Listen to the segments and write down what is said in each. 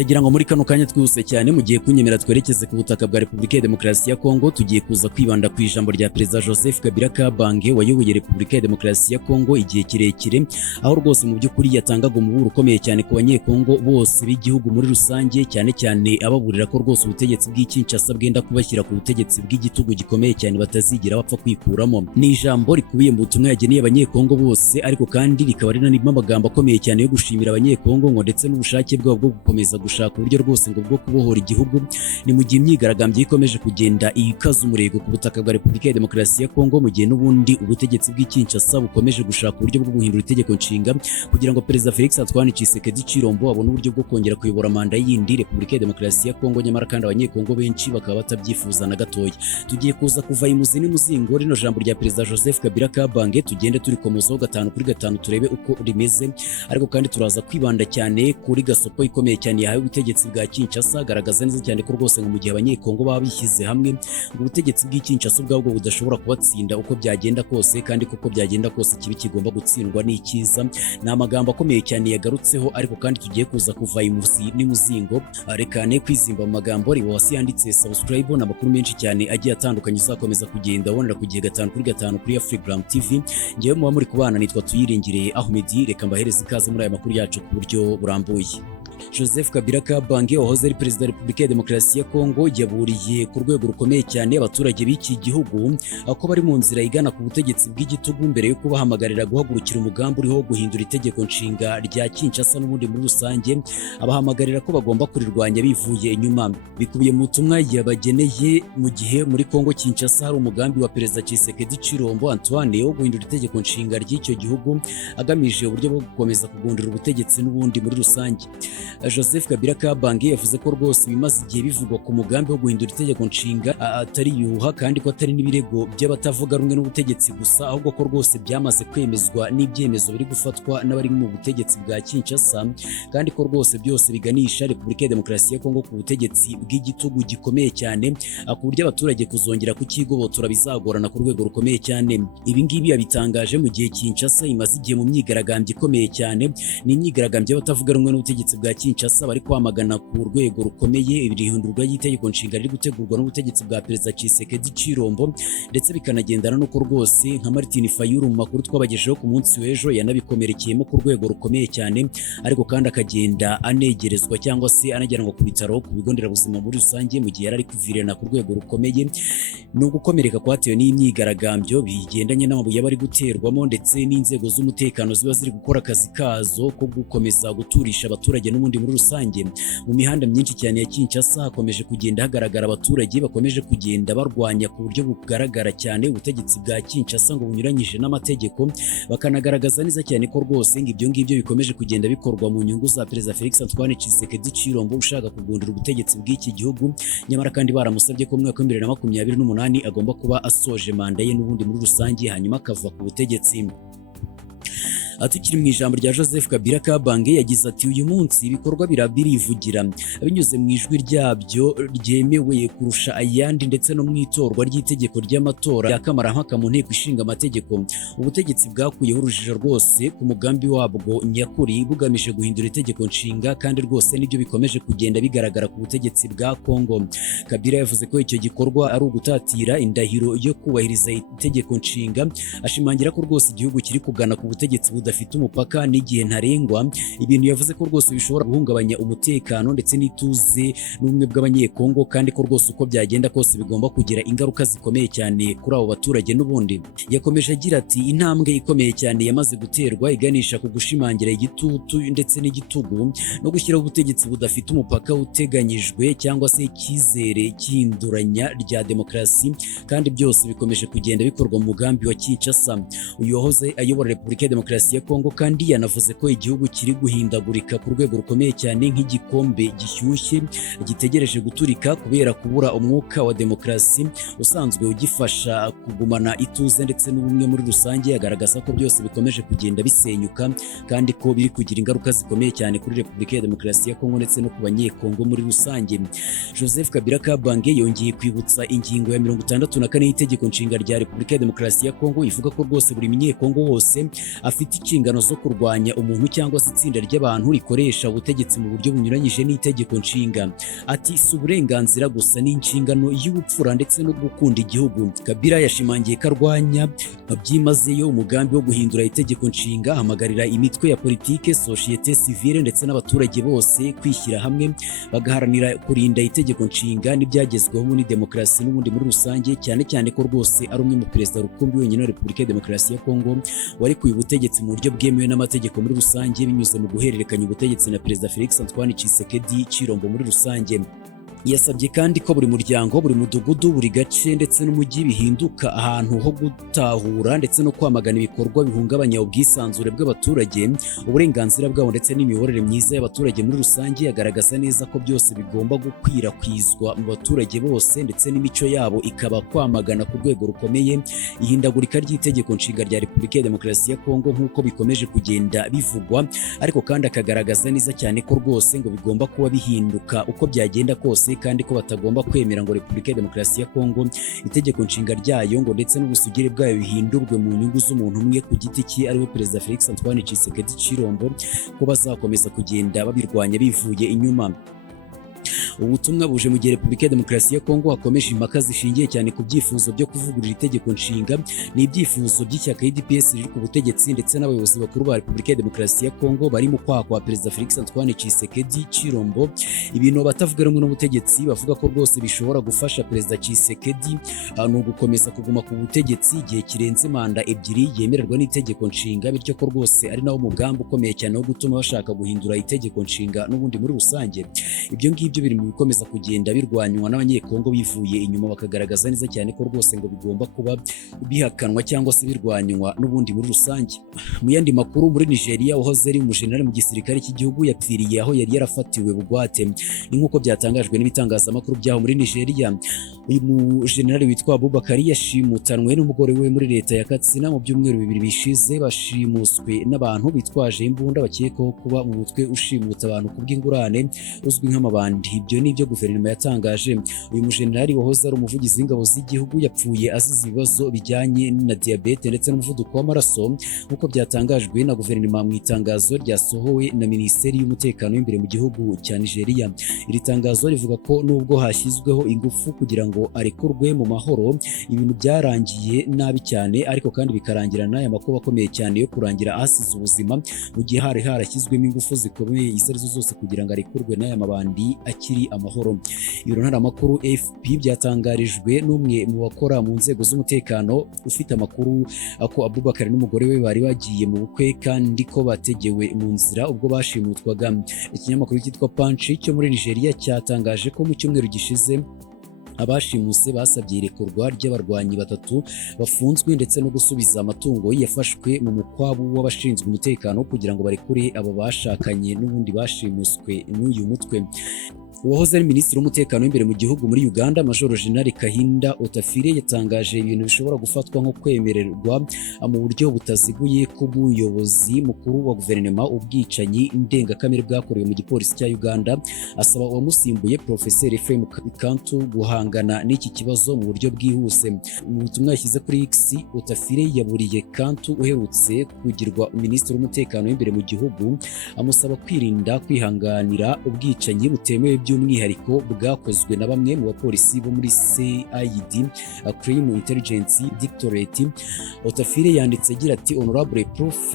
ndagira ngo muri kano kanya twihuse cyane mu gihe kunyemera twerekeze ku butaka bwa Repubulika ya Demokarasi ya Kongo, tugiye kuza kwibanda ku ijambo rya Perezida Joseph Kabila Kabange wayoboye Repubulika ya Demokarasi ya Kongo igihe kirekire, aho rwose mu by'ukuri yatangaga umuburo ukomeye cyane ku banyekongo bose b'igihugu muri rusange, cyane cyane ababurira ko rwose ubutegetsi bw'Ikinshasa bwenda kubashyira ku butegetsi bw'igitugu gikomeye cyane batazigira bapfa kwikuramo. Ni ijambo rikubiye mu butumwa yageneye abanyekongo bose, ariko kandi rikaba rinarimo amagambo akomeye cyane yo gushimira abanyekongo ngo ndetse n'ubushake bwabo bwo gukomeza gushaka uburyo rwose ngo bwo kubohora igihugu. Ni mu gihe imyigaragambyo ikomeje kugenda ikaza umurego ku butaka bwa Repubulika ya Demokarasi ya Kongo, mu gihe n'ubundi ubutegetsi bw'Ikinshasa bukomeje gushaka uburyo bwo guhindura itegekonshinga kugira ngo Perezida Felix Antoine Tshisekedi Chilombo abone uburyo bwo kongera kuyobora manda yindi Repubulika ya Demokarasi ya Kongo, nyamara kandi abanyekongo benshi bakaba batabyifuza na gatoya. Tugiye kuza kuva imuzi n'umuzingo rino jambo rya Perezida Joseph Kabila Kabange, tugende turikomozaho gatanu kuri gatanu turebe uko rimeze, ariko kandi turaza kwibanda cyane kuri gasopo ikomeye cyane yahawe ubutegetsi bwa Kinshasa, agaragaza neza cyane ko rwose mu gihe abanyekongo baba bishyize hamwe ubutegetsi bw'Ikinshasa ubwabwo budashobora kubatsinda uko byagenda kose, kandi kuko byagenda kose kibi kigomba gutsindwa n'ikiza. Ni amagambo akomeye cyane yagarutseho, ariko kandi tugiye kuza kuva imuzi n'umuzingo. Rekane kwizimba mu magambo ribo hasi yanditse subscribe n'amakuru menshi cyane agiye atandukanye uzakomeza kugenda wonera ku gihe gatanu kuri gatanu kuri Afrigram TV. Ngewe muba muri kubana nitwa Tuyiringire Ahmed, reka mbahereze ikaze muri aya makuru yacu ku buryo burambuye. Joseph Kabila Kabange wahoze ari Perezida wa Repubulika ya Demokarasi ya Kongo yaburiye ku rwego rukomeye cyane abaturage b'iki gihugu ako bari mu nzira igana ku butegetsi bw'igitugu, mbere yo kubahamagarira guhagurukira umugambi uriho guhindura itegeko nshinga rya Kinshasa n'ubundi muri rusange, abahamagarira ko bagomba kurirwanya bivuye inyuma. Bikubiye mu butumwa yabageneye mu gihe muri Kongo Kinshasa hari umugambi wa Perezida Tshisekedi Chilombo Antoine wo guhindura itegeko nshinga ry'icyo gihugu agamije uburyo bwo gukomeza kugundira ubutegetsi n'ubundi muri rusange. Joseph Kabila Kabange yavuze ko rwose bimaze igihe bivugwa ku mugambi wo guhindura itegeko nshinga atari yuha, kandi ko atari n'ibirego by'abatavuga rumwe n'ubutegetsi gusa, ahubwo ko rwose byamaze kwemezwa n'ibyemezo biri gufatwa n'abari mu butegetsi bwa Kinshasa, kandi ko rwose byose biganisha Repubulika ya Demokarasi ya Kongo ku butegetsi bw'igitugu gikomeye cyane, ku buryo abaturage kuzongera kukigobotora bizagorana ku rwego rukomeye cyane. Ibi ngibi yabitangaje mu gihe Kinshasa imaze igihe mu myigaragambyo ikomeye cyane. Ni imyigaragambyo y'abatavuga rumwe n'ubutegetsi bwa Kinshasa bari kwamagana ku rwego rukomeye ibirihindurwa ry'itegeko nshinga riri gutegurwa n'ubutegetsi bwa Perezida Tshisekedi Chilombo, ndetse bikanagendana nuko rwose nka Martin Fayulu mu makuru twabagejeho ku munsi w'ejo yanabikomerekeyemo ku rwego rukomeye cyane, ariko kandi akagenda anegerezwa cyangwa se anajyanwa ku bitaro ku bigo nderabuzima muri rusange mu gihe yari ari kuvirana ku rwego rukomeye. Ni ugukomereka kwatewe n'imyigaragambyo bigendanye n'amabuye bari guterwamo, ndetse n'inzego z'umutekano ziba ziri gukora akazi kazo ko gukomeza guturisha abaturage n'ubundi muri rusange. Mu mihanda myinshi cyane ya Kinshasa hakomeje kugenda hagaragara abaturage bakomeje kugenda barwanya ku buryo bugaragara cyane ubutegetsi bwa Kinshasa ngo bunyuranyije n'amategeko, bakanagaragaza neza cyane ko rwose ngo ibyo ngibyo bikomeje kugenda bikorwa mu nyungu za Perezida Felix Antoine Tshisekedi Chilombo ushaka kugundira ubutegetsi bw'iki gihugu, nyamara kandi baramusabye ko mu mwaka wa 2028 agomba kuba asoje manda ye n'ubundi muri rusange, hanyuma akava ku butegetsi. Atukiri mu ijambo rya Joseph Kabila Kabange yagize ati uyu munsi ibikorwa birivugira binyuze mu ijwi ryabyo ryemewe kurusha ayandi, ndetse no mu itorwa ry'itegeko ry'amatora y'akamaramaka mu nteko ishinga amategeko. Ubutegetsi bwakuyeho urujijo rwose ku mugambi wabwo nyakuri bugamije guhindura itegeko nshinga, kandi rwose nibyo bikomeje kugenda bigaragara ku butegetsi bwa Kongo. Kabila yavuze ko icyo gikorwa ari ugutatira indahiro yo kubahiriza itegeko nshinga, ashimangira ko rwose igihugu kiri kugana ku butegetsi budafite umupaka n'igihe ntarengwa, ibintu yavuze ko rwose bishobora guhungabanya umutekano ndetse n'ituze n'ubumwe bw'abanyekongo, kandi ko rwose uko byagenda kose bigomba kugira ingaruka zikomeye cyane kuri abo baturage. N'ubundi yakomeje agira ati intambwe ikomeye cyane yamaze guterwa iganisha ku gushimangira igitutu ndetse n'igitugu no gushyiraho ubutegetsi budafite umupaka uteganyijwe, cyangwa se icyizere cy'ihinduranya rya demokarasi, kandi byose bikomeje kugenda bikorwa mu mugambi wa Kinshasa. Uyu wahoze ayobora Repubulika ya Demokarasi ya Kongo kandi yanavuze ko igihugu kiri guhindagurika ku rwego rukomeye cyane nk'igikombe gishyushye gitegereje guturika kubera kubura umwuka wa demokarasi usanzwe ugifasha kugumana ituze ndetse n'ubumwe muri rusange. Agaragaza ko byose bikomeje kugenda bisenyuka, kandi ko biri kugira ingaruka zikomeye cyane kuri Repubulika ya Demokarasi ya Kongo ndetse no ku banyekongo muri rusange. Joseph Kabila Kabange yongeye kwibutsa ingingo ya 64 y'itegeko nshinga rya Repubulika ya Demokarasi ya Kongo ivuga ko rwose buri munyekongo wose afite inshingano zo kurwanya umuntu cyangwa se itsinda ry'abantu rikoresha ubutegetsi mu buryo bunyuranyije n'itegekonshinga. Ati si uburenganzira gusa n'inshingano y'ubupfura ndetse no gukunda igihugu. Kabila yashimangiye ko arwanya byimazeyo umugambi wo guhindura itegekonshinga, ahamagarira imitwe ya politiki, societe civile ndetse n'abaturage bose kwishyira hamwe bagaharanira kurinda itegekonshinga n'ibyagezweho muri demokarasi n'ubundi muri rusange, cyane cyane ko rwose ari umwe mu perezida rukumbi wenyine wa Repubulika ya Demokarasi ya Kongo warekuye ubutegetsi mu buryo bwemewe n'amategeko muri rusange binyuze mu guhererekanya ubutegetsi na Perezida Felix Antoine Tshisekedi Chilombo muri rusange. Yasabye kandi ko buri muryango, buri mudugudu, buri gace ndetse n'umujyi bihinduka ahantu ho gutahura ndetse no kwamagana ibikorwa bihungabanya ubwisanzure bw'abaturage, uburenganzira bwabo ndetse n'imiyoborere myiza y'abaturage muri rusange. Agaragaza neza ko byose bigomba gukwirakwizwa mu baturage bose ndetse n'imico yabo ikaba kwamagana ku rwego rukomeye ihindagurika ry'itegeko nshinga rya Repubulika ya Demokarasi ya Kongo nk'uko bikomeje kugenda bivugwa, ariko kandi akagaragaza neza cyane ko rwose ngo bigomba kuba bihinduka uko byagenda kose, kandi ko batagomba kwemera ngo Repubulika ya Demokarasi ya Kongo itegeko nshinga ryayo ngo ndetse n'ubusugire bwayo bihindurwe mu nyungu z'umuntu umwe ku giti cye ariwe Perezida Felix Antoine Tshisekedi Chilombo, ko bazakomeza kugenda babirwanya bivuye inyuma. Ubutumwa buje mu gihe Repubulika ya Demokarasi ya Kongo hakomeje impaka zishingiye cyane ku byifuzo byo kuvugurura itegeko nshinga. Ni ibyifuzo by'ishyaka UDPS riri ku butegetsi ndetse n'abayobozi bakuru ba Repubulika ya Demokarasi ya Kongo bari mu kwaha kwa Perezida Felix Antoine Tshisekedi Chilombo. Ibintu batavuga rumwe n'ubutegetsi bavuga ko rwose bishobora gufasha Perezida Tshisekedi ni ugukomeza kuguma ku butegetsi igihe kirenze manda ebyiri yemererwa n'itegeko nshinga, bityo ko rwose ari nawo mugambi ukomeye cyane wo gutuma bashaka guhindura itegeko nshinga n'ubundi muri rusange. Ibyo ngibyo biri mu bikomeza kugenda birwanywa n'abanyekongo bivuye inyuma, bakagaragaza neza cyane ko rwose ngo bigomba kuba bihakanwa cyangwa se birwanywa n'ubundi muri rusange. Mu yandi makuru, muri Nigeria wahoze ari umujenerali mu gisirikare cy'igihugu yapfiriye aho yari yarafatiwe bugwate. Ni nk'uko byatangajwe n'ibitangazamakuru byaho muri Nigeria. Uyu mujenerali witwa Abubakari yashimutanwe n'umugore we muri leta ya Katsina mu byumweru bibiri bishize. Bashimuswe n'abantu bitwaje imbunda bakekwaho kuba mu mutwe ushimuta abantu kubw'ingurane uzwi nk'amabandi. Ibyo ni byo guverinoma yatangaje. Uyu mujenerali wahoze ari umuvugizi w'ingabo z'igihugu yapfuye azize ibibazo bijyanye na diabete ndetse n'umuvuduko w'amaraso, nk'uko byatangajwe na guverinoma mu itangazo ryasohowe na Minisiteri y'Umutekano w'imbere mu gihugu cya Nigeria. Iri tangazo rivuga ko nubwo hashyizweho ingufu kugira ngo arekurwe mu mahoro, ibintu byarangiye nabi cyane, ariko kandi bikarangira n'aya makuba akomeye cyane yo kurangira ahasize ubuzima, mu gihe hari harashyizwemo ingufu zikomeye izo arizo zose kugira ngo arekurwe n'aya mabandi akiri amahoro. Ibiro ntaramakuru AFP byatangarijwe n'umwe mu bakora mu nzego z'umutekano ufite amakuru ko Abubakar n'umugore we bari bagiye mu bukwe kandi ko bategewe mu nzira ubwo bashimutwaga. Ikinyamakuru cyitwa Punch cyo muri Nigeria cyatangaje ko mu cyumweru gishize abashimuse basabye irekurwa ry'abarwanyi batatu bafunzwe ndetse no gusubiza amatungo yafashwe mu mukwabu w'abashinzwe umutekano kugira ngo barekure abo bashakanye n'ubundi bashimuswe n'uyu mutwe. Uwahoze ari minisitiri w'umutekano w'imbere mu gihugu muri Uganda, Major General Kahinda Otafire, yatangaje ibintu bishobora gufatwa nko kwemererwa mu buryo butaziguye k'umuyobozi mukuru wa guverinoma ubwicanyi ndengakamere bwakorewe mu gipolisi cya Uganda. Asaba uwamusimbuye Professor Ephraim Kantu guhangana n'iki kibazo mu buryo bwihuse. Mu butumwa yashyize kuri X, Otafire yaburiye Kantu uherutse kugirwa minisitiri w'umutekano w'imbere mu gihugu, amusaba kwirinda kwihanganira ubwicanyi butemewe by'umwihariko bwakozwe na bamwe mu bapolisi bo muri CID, Crime Intelligence Directorate. Otafire yanditse agira ati, Honorable Prof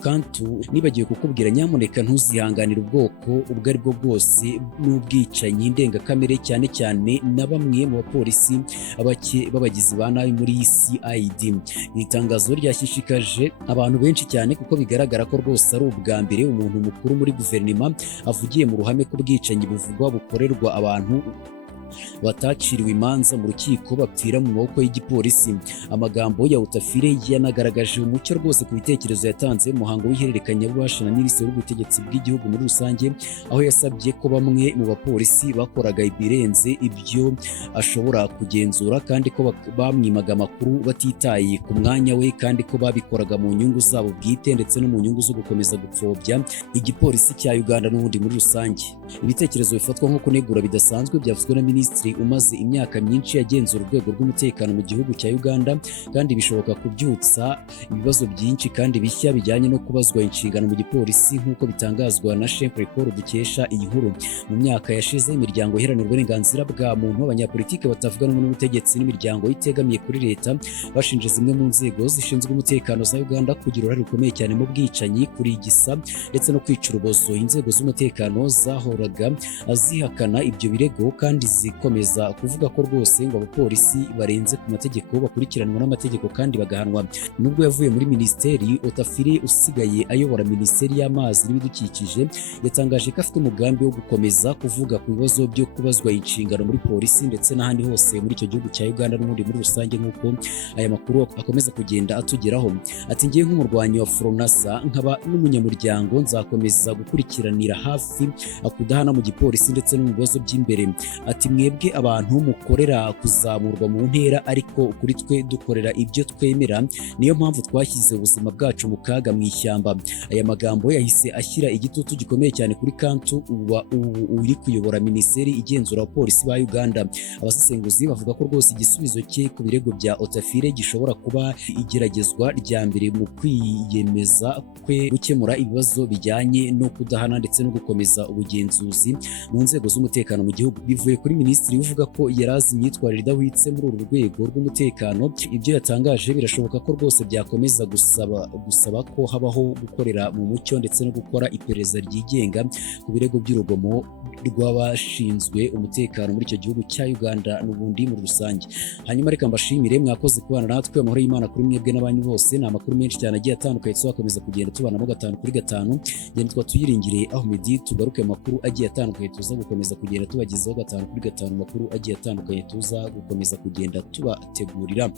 Kantu, nibagiwe kukubwira nyamuneka ntuzihanganira ubwoko ubwo ari bwo bwose n'ubwicanyi ndengakamere, cyane cyane na bamwe mu bapolisi b'abagizi ba nabi muri CID. Ni itangazo ryashishikaje abantu benshi cyane kuko bigaragara ko rwose ari ubwa mbere umuntu mukuru muri guverinoma avugiye mu ruhame ko ubwicanyi buvugwa bukorerwa abantu bataciriwe imanza mu rukiko bapfira mu maboko y'igipolisi. Amagambo ya Otafire yanagaragaje umucyo rwose ku bitekerezo yatanze mu muhango w'ihererekanyabubasha na Minisitiri w'Ubutegetsi bw'igihugu muri rusange, aho yasabye ko bamwe mu bapolisi bakoraga ibirenze ibyo ashobora kugenzura, kandi ko bamwimaga amakuru batitaye ku mwanya we, kandi ko babikoraga mu nyungu zabo bwite ndetse no mu nyungu zo gukomeza gupfobya igipolisi cya Uganda n'ubundi muri rusange. Ibitekerezo bifatwa nko kunegura bidasanzwe byavuzwe na minisitiri umaze imyaka myinshi agenzura urwego rw'umutekano mu gihugu cya Uganda, kandi bishoboka kubyutsa ibibazo byinshi kandi bishya bijyanye no kubazwa inshingano mu gipolisi nk'uko bitangazwa na Chef Report dukesha iyi nkuru. Mu myaka yashize imiryango iharanira uburenganzira bwa muntu, abanyapolitiki batavuga rumwe n'ubutegetsi n'imiryango itegamiye kuri leta bashinje zimwe mu nzego zishinzwe umutekano za Uganda kugira uruhare rukomeye cyane mu bwicanyi, kurigisa ndetse no kwica urubozo. Inzego z'umutekano zahoraga zihakana ibyo birego kandi zikomeza kuvuga ko rwose ngo abapolisi barenze ku mategeko bakurikiranwa n'amategeko kandi bagahanwa. Nubwo yavuye muri minisiteri, Otafire usigaye ayobora minisiteri y'amazi n'ibidukikije yatangaje ko afite umugambi wo gukomeza kuvuga ku bibazo byo kubazwa inshingano muri polisi ndetse n'ahandi hose muri icyo gihugu cya Uganda n'ubundi muri rusange nk'uko aya makuru akomeza kugenda atugeraho. Ati ngiye nk'umurwanyi wa Fronasa nkaba n'umunyamuryango nzakomeza gukurikiranira hafi kudahana mu gipolisi ndetse no mu bibazo by'imbere. Ati mwebwe abantu mukorera kuzamurwa mu ntera, ariko kuri twe dukorera ibyo twemera, niyo mpamvu twashyize ubuzima bwacu mu kaga mu ishyamba. Aya magambo yahise ashyira igitutu gikomeye cyane kuri Kantu uri kuyobora minisiteri igenzura abapolisi ba Uganda. Abasesenguzi bavuga ko rwose igisubizo cye ku birego bya Otafire gishobora kuba igeragezwa rya mbere mu kwiyemeza kwe gukemura ibibazo bijyanye no kudahana ndetse no gukomeza ubugenzuzi mu nzego z'umutekano mu gihugu. Bivuye kuri minisitiri uvuga ko yarazi imyitwarire idahwitse muri uru rwego rw'umutekano. Ibyo yatangaje birashoboka ko rwose byakomeza gusaba ko habaho gukorera mu mucyo ndetse no gukora iperereza ryigenga ku birego by'urugomo rw'abashinzwe umutekano muri icyo gihugu cya Uganda n'ubundi muri rusange. Hanyuma reka mbashimire mwakoze kubana natwe. Amahoro y'Imana kuri mwebwe n'abanyu bose. Ni amakuru menshi cyane agiye atandukanye tuzakomeza kugenda tubanamo 5 kuri 5. Ngende twayiringire Ahmed, tugaruke amakuru agiye atandukanye tuza gukomeza kugenda tubagezaho 5 kuri 5 makuru agiye atandukanye tuza gukomeza kugenda tubategurira.